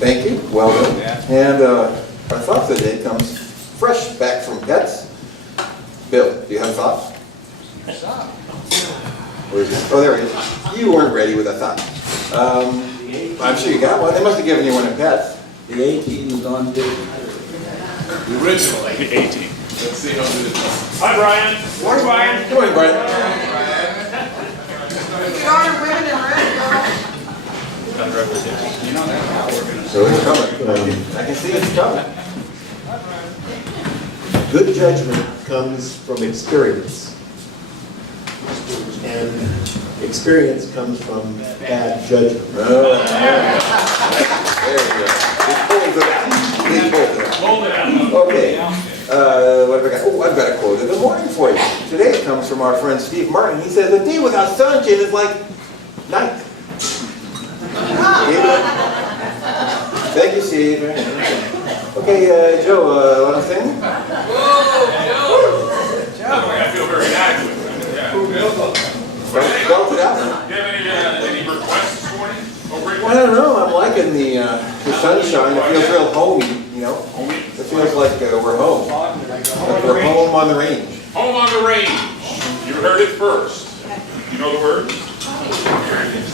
Thank you. Well done. And our thought for the day comes fresh back from pets. Bill, do you have thoughts? Where is it? Oh, there he is. You weren't ready with a thought. I'm sure you got one. They must have given you one at pets. The 18 was on date. Originally. The 18. Let's see how it is. Hi, Brian. Morning, Brian. Good morning, Brian. Get on your ribbon and red, girl. You know that's how we're going to... So it's coming. I can see it's coming. Good judgment comes from experience. And experience comes from bad judgment. Oh, there you go. We pulled it out. Hold it out. Okay. What have I got? Oh, I've got a quote of the morning for you. Today it comes from our friend Steve Martin. He says, "A day without sunshine is like night." Thank you, Steve. Okay, Joe, want to sing? I feel very inadequate. Belt it out. Do you have any requests this morning? I don't know. I'm liking the sunshine. It feels real homey, you know. Homey? It feels like we're home. Like we're home on the range. Home on the range. You heard it first. You know the word?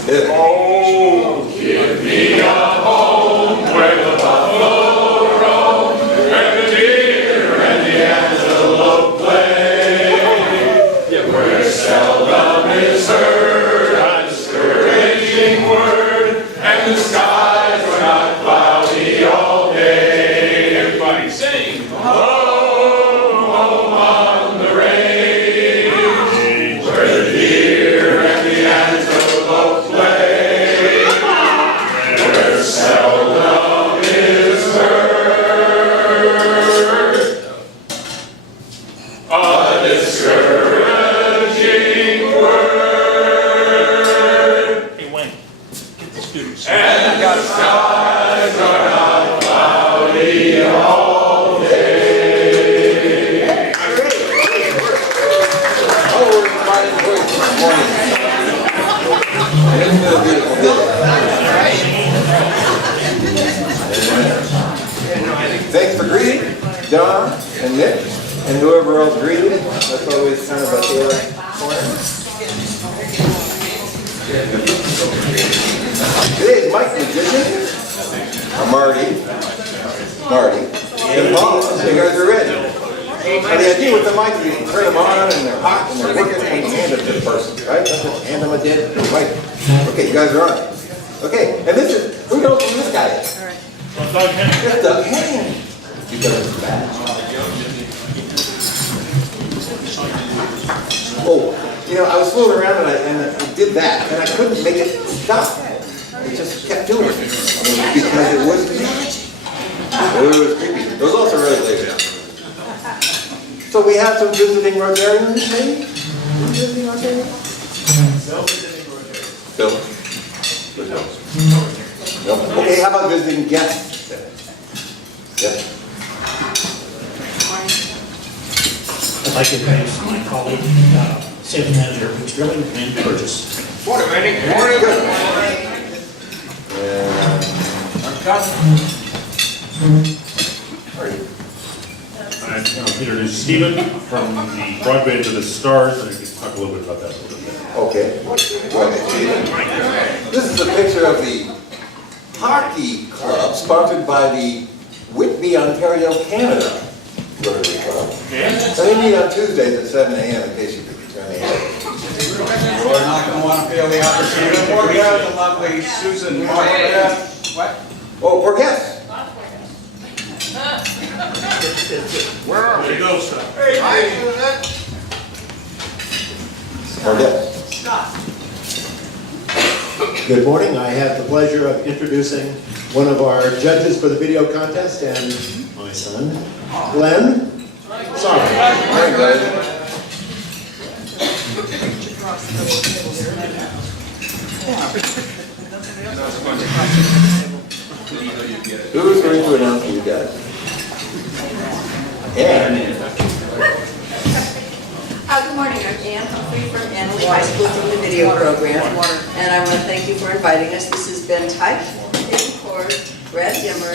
Yeah. Oh, give me a home where the buffalo roam and the deer and the antelope play, where seldom is heard a discouraging word and the skies are not cloudy all day. Everybody sing. Home on the range, where the deer and the antelope play, where seldom is heard a discouraging word. Hey, Wayne, get the students. And the skies are not cloudy all day. Oh, we're invited to work this morning. And it's been a beautiful day. Thanks for greeting, Don and Nick, and whoever else greeted. That's always kind of a favorite corner. Today's Mike Magician, Marty, and Paul. So you guys are ready. Now the idea with the mic is you turn them on and they're hot and they're working and you hand it to the person, right? Don't just hand them a dead mic. Okay, you guys are on. Okay, and this is, who knows who this guy is? Doug Henning. It's Doug Henning. You got his badge. Oh, you know, I was fooling around and I did that and I couldn't make it stop. It just kept doing it because it was creepy. It was creepy. It was also really late. So we have some visiting Rotarians, maybe? Visiting Rotarians? Bill. Nope. Okay, how about visiting guests? Yes. I'd like to introduce my colleague, sales manager, who's drilling and purchase. Morning, Randy. Morning. Good. I'm introduce Stephen from the Broadway to the Stars, and I can talk a little bit about that a little bit. Okay. Go ahead, Stephen. This is a picture of the hockey club sponsored by the Whitby, Ontario, Canada Rotary Club. So they meet on Tuesdays at 7 a.m. in case you could turn the head. We're not going to want to fail the opportunity. We're here with the lovely Susan Margaret. What? Oh, for guests. Where are we? Go, sir. Hi, Susan. For guests. Good morning. I have the pleasure of introducing one of our judges for the video contest and my son, Glenn. Sorry. Morning, guys. Who's going to announce you guys? And Good morning, I'm Ann Humphrey from Annalee High School from the video program. And I want to thank you for inviting us. This is Ben Tyke, Tim Ford, Brad Dimmer,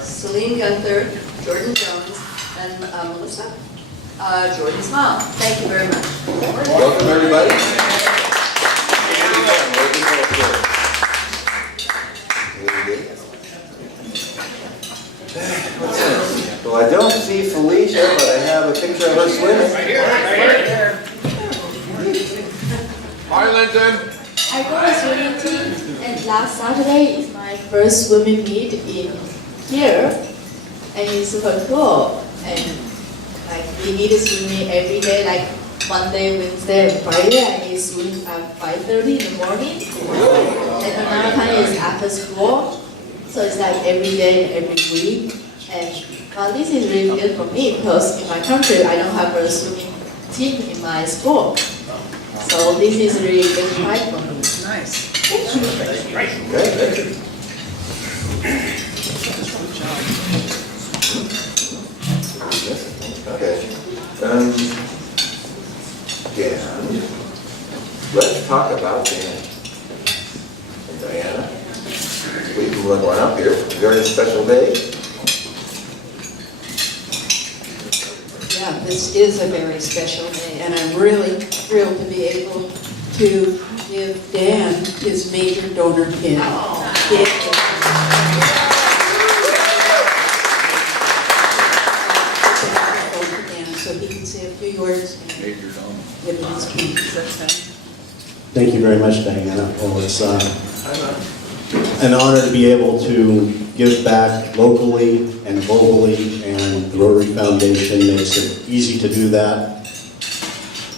Celine Gunther, Jordan Jones, and Melissa, Jordan's mom. Thank you very much. Welcome, everybody. What's this? Well, I don't see Felicia, but I have a picture of her swimming. Right here. Hi, Linton. I go to swimming team, and last Saturday is my first swimming meet in here, and it's super cool. And like we need to swim every day, like Monday, Wednesday, and Friday. I need to swim at 5:30 in the morning, and another time is after school. So it's like every day, every week. And this is really good for me because in my country I don't have a swimming team in my school. So this is really good try for me. Nice. Okay. Okay. Dan, let's talk about Dan. And Diana, we can look one up here. Very special day. Yeah, this is a very special day, and I'm really thrilled to be able to give Dan his major donor pin. So he can say a few words and give him his pin. Thank you very much, Diana. Well, it's an honor to be able to give back locally and globally, and the Rotary Foundation makes it easy to do that.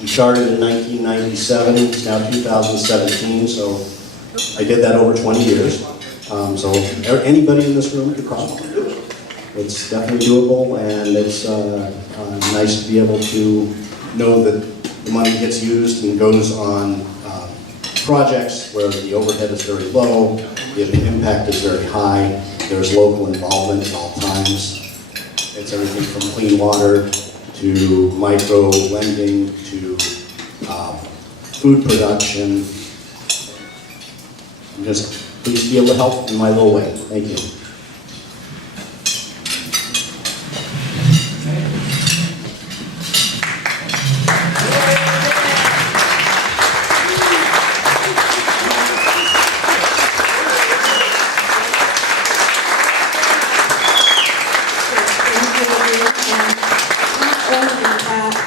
We started in 1997, it's now 2017, so I did that over 20 years. So anybody in this room could probably do it. It's definitely doable, and it's nice to be able to know that the money gets used and goes on projects where the overhead is very low, the impact is very high, there's local involvement at all times. It's everything from clean water to micro lending to food production. I'm just pleased to be able to help in my little way. Thank you.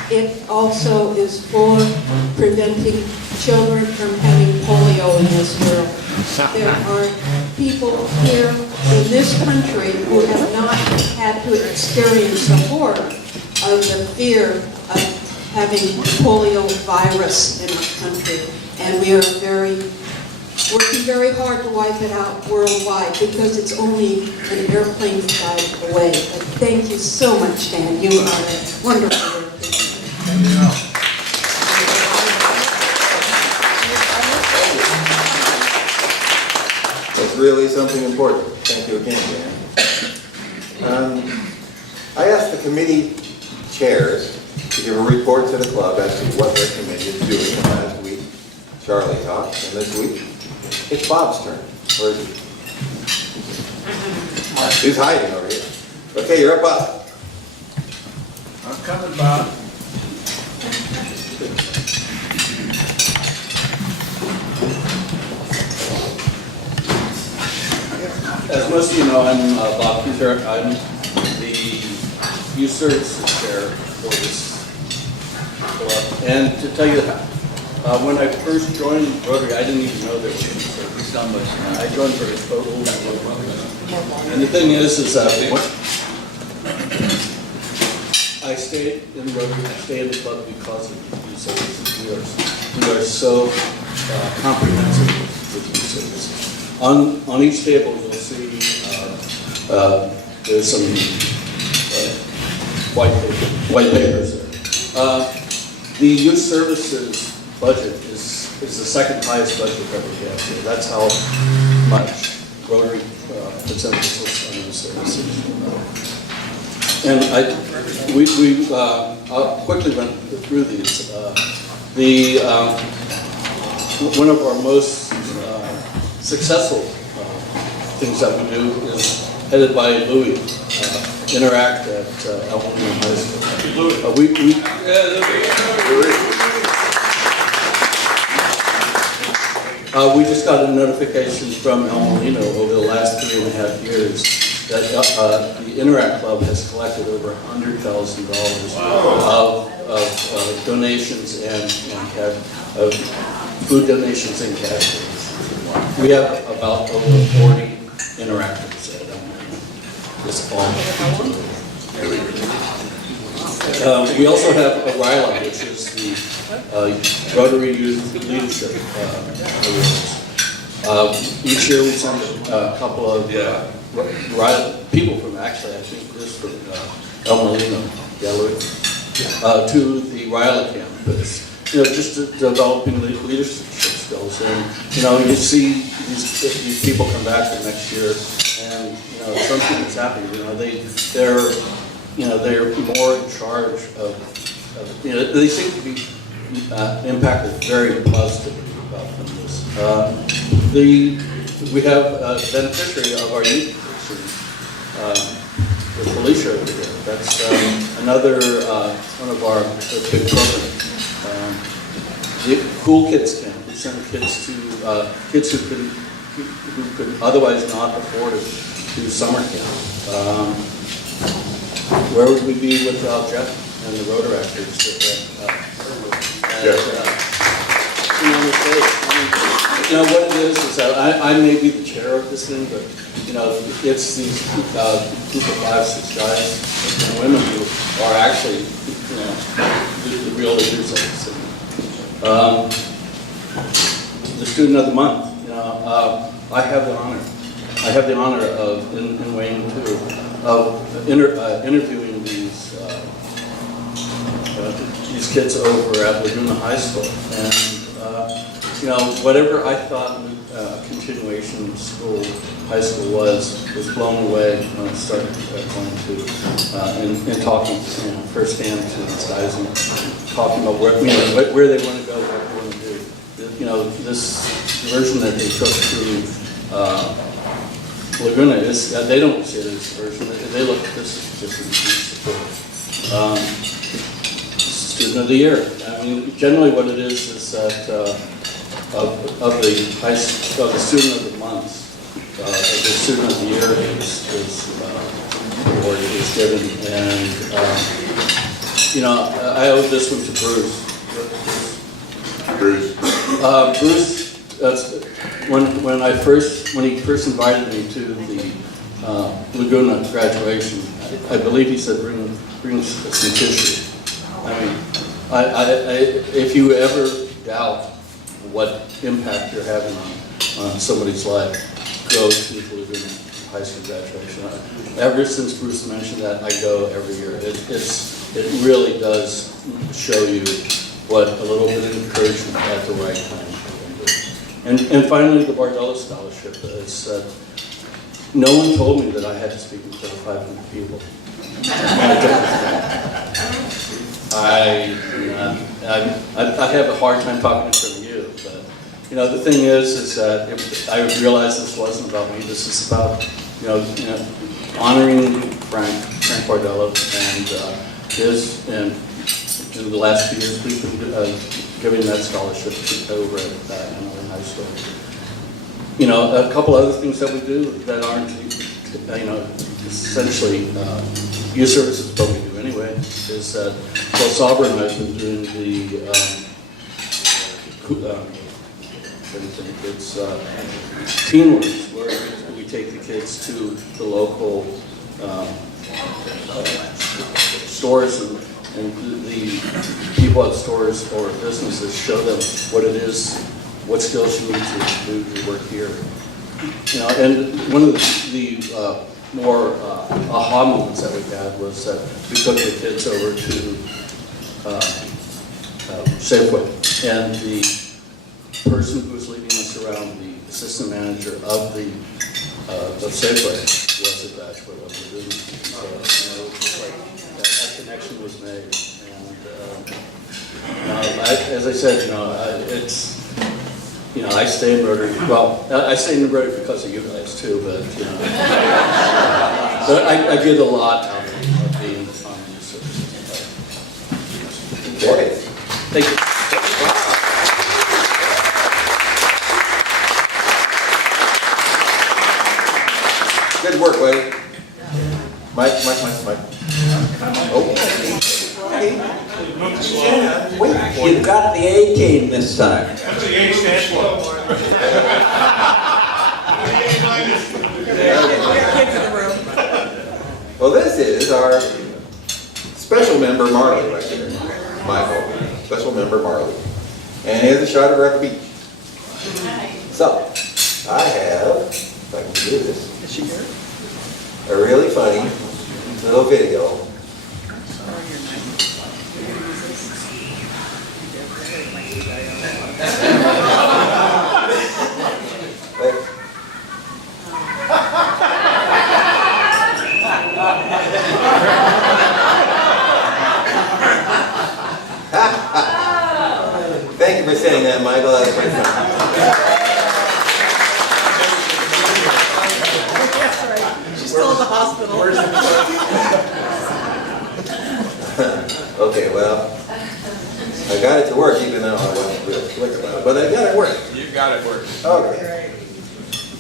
It also is for preventing children from having polio in this world. There are people here in this country who have not had to experience the horror of the fear of having polio virus in our country. And we are working very hard to wipe it out worldwide because it's only an airplane flight away. But thank you so much, Dan. You are a wonderful. It's really something important. Thank you again, Dan. I asked the committee chairs to give a report to the club as to what their committee is doing. Last week, Charlie talked, and this week, it's Bob's turn. Where is he? He's hiding over here. Okay, you're up, Bob. I'm coming, Bob. As most of you know, I'm Bob Kucher. I'm the Youth Services Chair for this club. And to tell you, when I first joined Rotary, I didn't even know there was Youth Service. I joined for a total. And the thing is that I stayed in Rotary, I stayed in the club because of Youth Services. We are so comprehensive with Youth Services. On each table, you'll see there's some white papers there. The youth services budget is the second highest budget that we have here. That's how much Rotary puts emphasis on youth services. And I'll quickly run through these. One of our most successful things that we do is headed by Louis, Interact at El Molino High School. We just got a notification from El Molino over the last 3.5 years that the Interact Club has collected over $100,000 of donations and of food donations and cash. We have about over 40 interactors at El Molino this fall. We also have a RILA, which is the Rotary Youth Leadership Awards. Each year we send a couple of RILA people from, actually I think this from El Molino, to the RILA campus. Just developing leadership skills, and you see these people come back the next year, and something that's happening. They're more in charge of they seem to be impacted very positively from this. We have a beneficiary of our youth with Felicia over here. That's another one of our big programs. The Cool Kids Camp. We send kids to kids who could otherwise not afford it to summer camp. Where would we be without Jeff and the Rotaractors? What it is that I may be the chair of this thing, but it's these group of 5, 6 guys and women who are actually the real leaders of this thing. The student of the month. I have the honor of in Wayne too of interviewing these kids over at Laguna High School, and whatever I thought continuation school, high school was blown away when I started going to and talking firsthand to these guys and talking about where they want to go, what they want to do. This version that they took to Laguna is they don't see it as a version. They look at this as just an support. Student of the year. I mean, generally what it is that of the student of the month, the student of the year award is given, and I owe this one to Bruce. Bruce, when he first invited me to the Laguna graduation, I believe he said bring some tissue. I mean, if you ever doubt what impact you're having on somebody's life, go to the Laguna High School graduation. Ever since Bruce mentioned that, I go every year. It really does show you what a little bit of encouragement at the right time can do. And finally, the Bardella Scholarship is that no one told me that I had to speak in front of 500 people. I have a hard time talking in front of you, but the thing is that I realized this wasn't about me. This is about honoring Frank Bardella and in the last few years we've been giving that scholarship over at Emily High School. A couple other things that we do that aren't essentially youth services, but we do anyway, is that Sabra and I have been doing the Teen Works, where we take the kids to the local stores and the people at stores or businesses show them what it is, what skills you need to do to work here. And one of the more aha moments that we had was that we took the kids over to Safeway, and the person who was leading us around, the assistant manager of Safeway, was a graduate of the business. So it was like that connection was made, and as I said, you know, I stay in Rotary, well, I stay in Rotary because of you guys too, but, you know. But I get a lot out of being on the service. Okay. Thank you. Good work, buddy. Mike. Oh. You got the A team this time. What's the A stand for? Well, this is our special member Marley right here. Michael, special member Marley. And here's a shot of her at the beach. So, I have, if I can do this, a really funny little video. Thank you for saying that, Michael. That was pretty fun. She's still in the hospital. Okay, well, I got it to work even though I wasn't real slick about it, but I got it working. You got it working. Okay.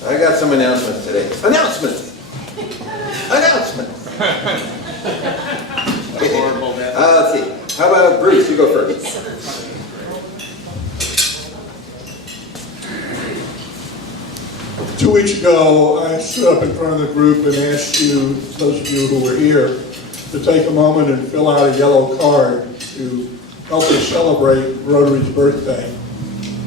I got some announcements today. Announcements! Let's see. How about Bruce? You go first. 2 weeks ago, I stood up in front of the group and asked you, those of you who were here, to take a moment and fill out a yellow card to help us celebrate Rotary's birthday.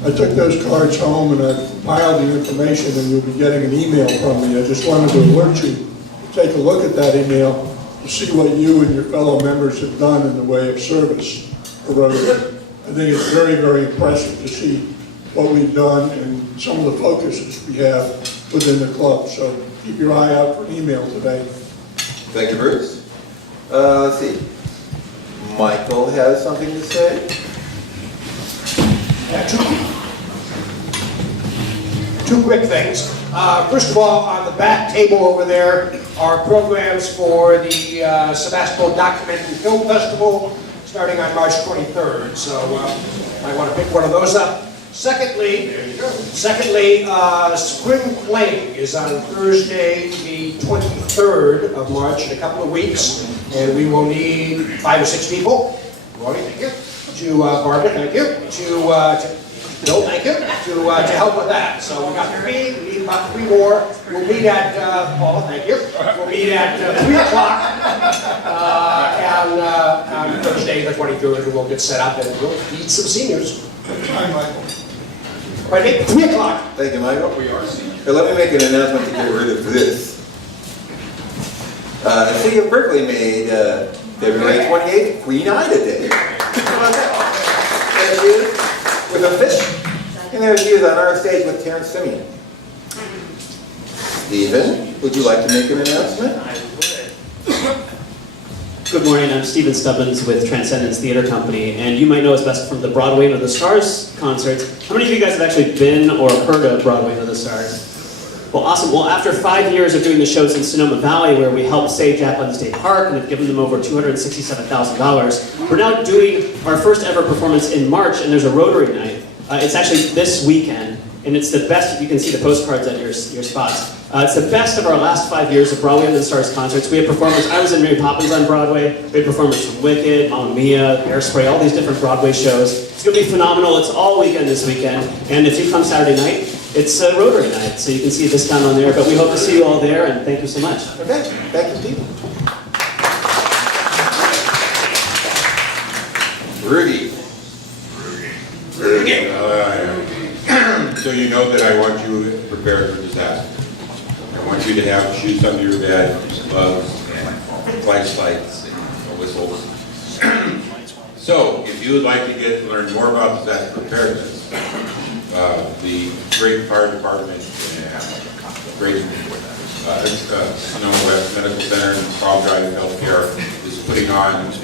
I took those cards home and I compiled the information, and you'll be getting an email from me. I just wanted to alert you to take a look at that email to see what you and your fellow members have done in the way of service for Rotary. I think it's very, very impressive to see what we've done and some of the focuses we have within the club. So keep your eye out for an email today. Thank you, Bruce. Let's see. Michael has something to say. Two quick things. First of all, on the back table over there are programs for the Sebastopol Documentary Film Festival starting on March 23rd. So I want to pick one of those up. Secondly, spring playing is on Thursday, the 23rd of March, in a couple of weeks, and we will need 5 or 6 people. Roy, thank you. To Barbara, thank you. To Bill, thank you. To help with that. So we got 3. We need about 3 more. We'll meet at Paula, thank you. We'll meet at 3 o'clock on Thursday, the 23rd, and we'll get set up and we'll meet some seniors. Hi, Michael. Right, 3 o'clock. Thank you, Michael. Hey, let me make an announcement to get rid of this. The City of Berkeley made February 28th Queen Ida Day. How about that? There she is with a fish, and there she is on our stage with Terrence Simeon. Stephen, would you like to make an announcement? Good morning, I'm Stephen Stubbins with Transcendence Theater Company, and you might know us best from the Broadway Under the Stars concerts. How many of you guys have actually been or heard of Broadway Under the Stars? Well, awesome. Well, after 5 years of doing the shows in Sonoma Valley, where we helped save Jacqueline State Park and have given them over $267,000, we're now doing our first ever performance in March, and there's a Rotary Night. It's actually this weekend, and it's the best. You can see the postcards at your spots. It's the best of our last 5 years of Broadway Under the Stars concerts. We had performers. I was in Mary Poppins on Broadway. We had performers from Wicked, Mamma Mia, Hairspray, all these different Broadway shows. It's going to be phenomenal. It's all weekend this weekend. And if you come Saturday night, it's a Rotary Night, so you can see a discount on there. But we hope to see you all there, and thank you so much. Okay, thank you, Stephen. Rudy. So you know that I want you prepared for disaster. I want you to have shoes under your bed, gloves, and flashlights, and whistles. So, if you would like to learn more about disaster preparedness, the great fire department and great Sonoma West Medical Center and Carl Drive Healthcare is putting on a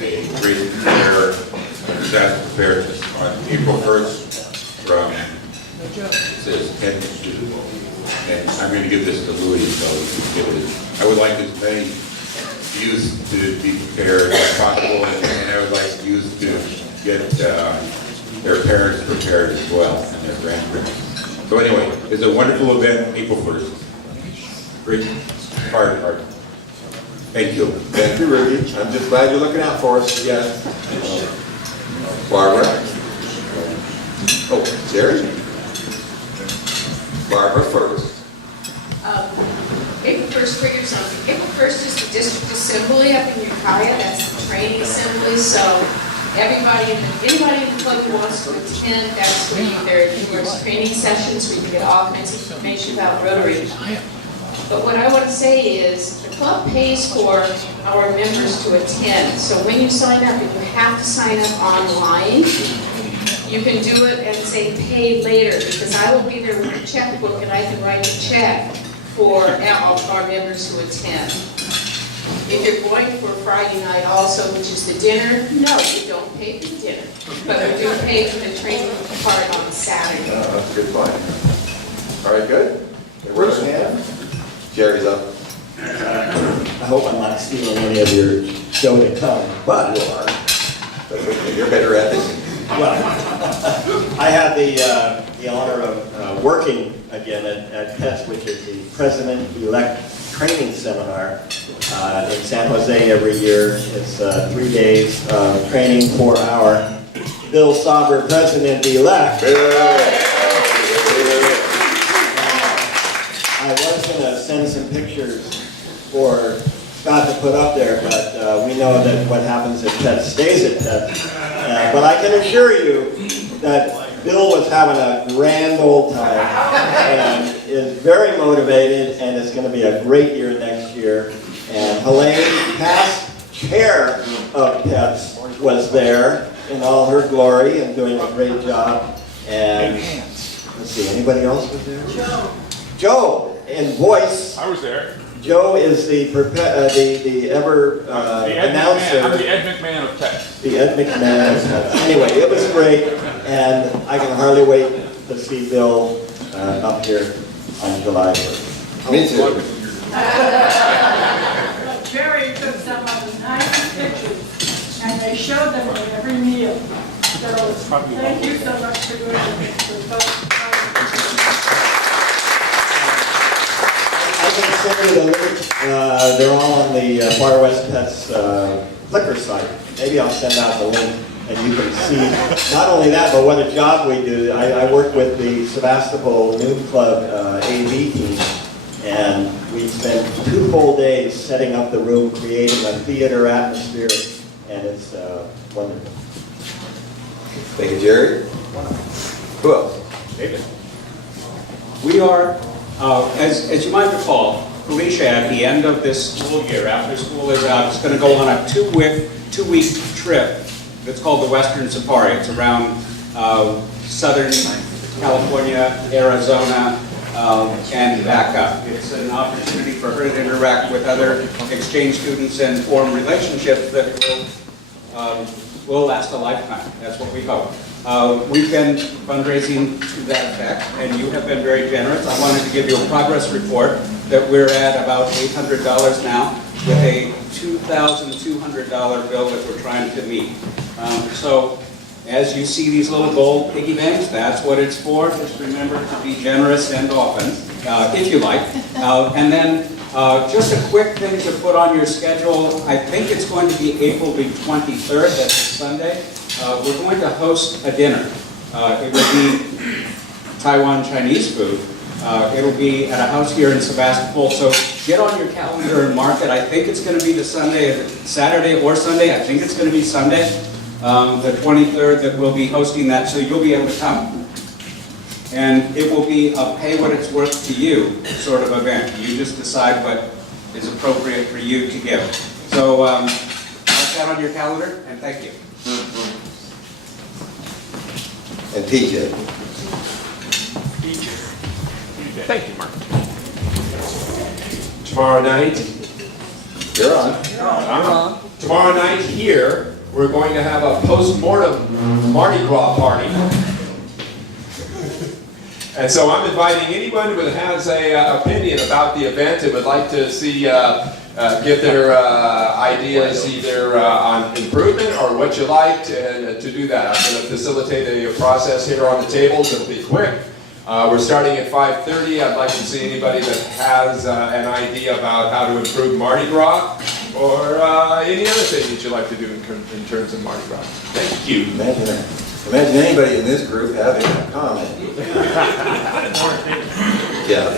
great fair disaster preparedness on April 1st from It says 10 students. And I'm going to give this to Louis, so he can give it. I would like as many youth to be prepared as possible, and I would like youth to get their parents prepared as well, and their grandparents. So anyway, it's a wonderful event, April 1st. Great hard. Thank you. Thank you, Rudy. I'm just glad you're looking out for us. Yes. Barbara? Oh, Jerry? Barbara first. April 1st triggers something. April 1st is the district assembly up in Ukiah. That's the training assembly. So anybody in the club who wants to attend, that's where there are numerous training sessions where you can get all kinds of information about Rotary. But what I want to say is the club pays for our members to attend. So when you sign up, if you have to sign up online, you can do it and say pay later, because I will be there with a checkbook and I can write a check for our members who attend. If you're going for Friday night also, which is the dinner, no, you don't pay for the dinner. But we do pay for the training part on Saturday. That's a good point. All right, good. Where's hand? Jerry's up. I hope I'm not stealing any of your show to come, but You are. You're better at this. well, I had the honor of working again at PETS, which is the President-elect Training Seminar in San Jose every year. It's 3 days of training, 4 hour. Bill Sauber, President-elect. I was going to send some pictures for Scott to put up there, but we know that what happens at PETS stays at PETS. But I can assure you that Bill was having a grand old time and is very motivated, and it's going to be a great year next year. And Helene, past chair of PETS, was there in all her glory and doing a great job. And let's see, anybody else was there? Joe, in voice. I was there. Joe is the ever announcer. I'm the Ed McMahon of Texas. The Ed McMahon. Anyway, it was great, and I can hardly wait to see Bill up here on July 1st. Me too. Jerry took some of the nicest pictures, and they showed them at every meal. So thank you so much for doing this. I can send you the link. They're all on the Far West Pets Flickr site. Maybe I'll send out the link, and you can see not only that, but what a job we do. I work with the Sebastopol Noon Club AV team, and we spent 2 full days setting up the room, creating a theater atmosphere, and it's wonderful. Thank you, Jerry. Who else? David. We are, as you might recall, Felicia, at the end of this school year, after school is out, is going to go on a two-week trip that's called the Western Safari. It's around Southern California, Arizona, and back up. It's an opportunity for her to interact with other exchange students and form relationships that will last a lifetime. That's what we hope. We've been fundraising to that effect, and you have been very generous. I wanted to give you a progress report that we're at about $800 now, with a $2,200 bill that we're trying to meet. So as you see these little gold piggy banks, that's what it's for. Just remember to be generous and often, if you like. And then just a quick thing to put on your schedule. I think it's going to be April the 23rd, that's a Sunday. We're going to host a dinner. It will be Taiwan Chinese food. It'll be at a house here in Sebastopol, so get on your calendar and mark it. I think it's going to be the Saturday or Sunday. I think it's going to be Sunday, the 23rd, that we'll be hosting that, so you'll be able to come. And it will be a pay what it's worth to you sort of event. You just decide what is appropriate for you to give. So mark that on your calendar, and thank you. And TJ. Thank you, Mark. Tomorrow night, You're on. tomorrow night here, we're going to have a post-mortem Mardi Gras party. And so I'm inviting anyone who has a opinion about the event and would like to see, get their ideas either on improvement or what you liked, and to do that. I'm going to facilitate a process here on the tables. It'll be quick. We're starting at 5:30. I'd like to see anybody that has an idea about how to improve Mardi Gras or any other thing that you'd like to do in terms of Mardi Gras. Thank you. Imagine anybody in this group having a comment. Yeah.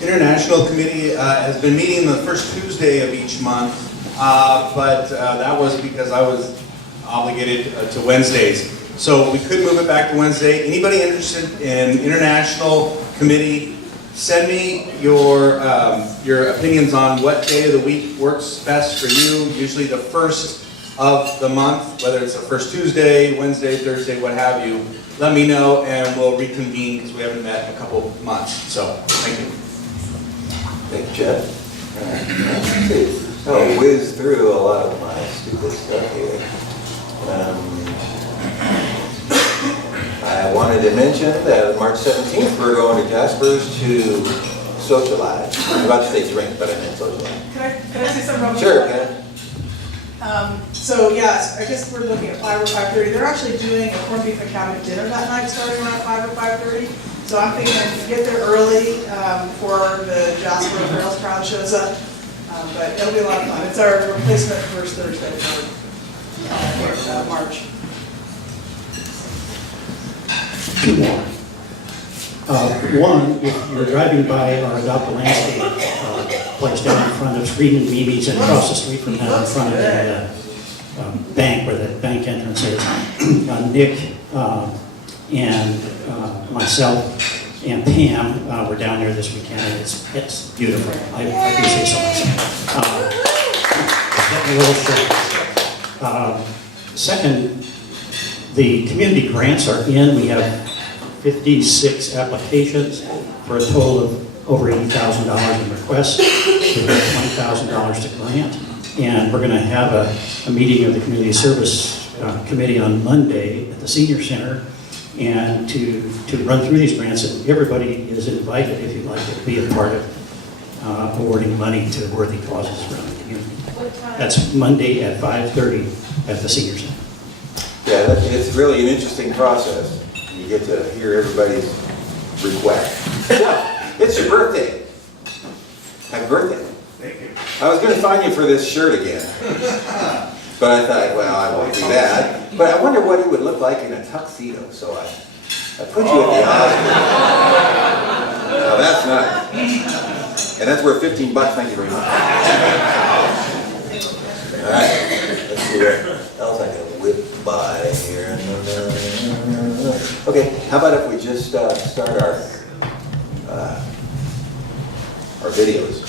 International Committee has been meeting the first Tuesday of each month, but that was because I was obligated to Wednesdays. So we could move it back to Wednesday. Anybody interested in International Committee, send me your opinions on what day of the week works best for you, usually the first of the month, whether it's the first Tuesday, Wednesday, Thursday, what have you. Let me know and we'll reconvene because we haven't met in a couple months. So, thank you. Thank you, Chad. I'll whiz through a lot of my stupid stuff here. I wanted to mention that on March 17th, we're going to Jasper's to socialize. I'm about to say drink, but I meant socialize. Can I say something about Sure, Ken. So yes, I guess we're looking at 5 or 5:30. They're actually doing a corned beef and cabinet dinner that night, starting around 5 or 5:30. So I'm thinking I can get there early before the Jasper and Rails crowd shows up. But it'll be a lot of fun. It's our replacement first Thursday for March. Two more. One, if you're driving by our Adopt a Landscape place down in front of Screaming Mimi's and across the street from that, in front of the bank where the bank entrance is, Nick and myself and Pam were down there this weekend, and it's beautiful. I do say so myself. Getting a little short. Second, the community grants are in. We have 56 applications for a total of over $80,000 in requests. We have $20,000 to grant. And we're going to have a meeting of the Community Service Committee on Monday at the Senior Center and to run through these grants. And everybody is invited, if you'd like to be a part of awarding money to worthy causes around the community. That's Monday at 5:30 at the Senior Center. Yeah, it's really an interesting process. You get to hear everybody's request. So, it's your birthday. Happy birthday. Thank you. I was going to find you for this shirt again. But I thought, well, I won't do that. But I wonder what he would look like in a tuxedo. So I put you at the Oscars. Now that's nice. And that's worth $15. Thank you very much. All right. Let's see what else I can whip by here. Okay, how about if we just start our videos?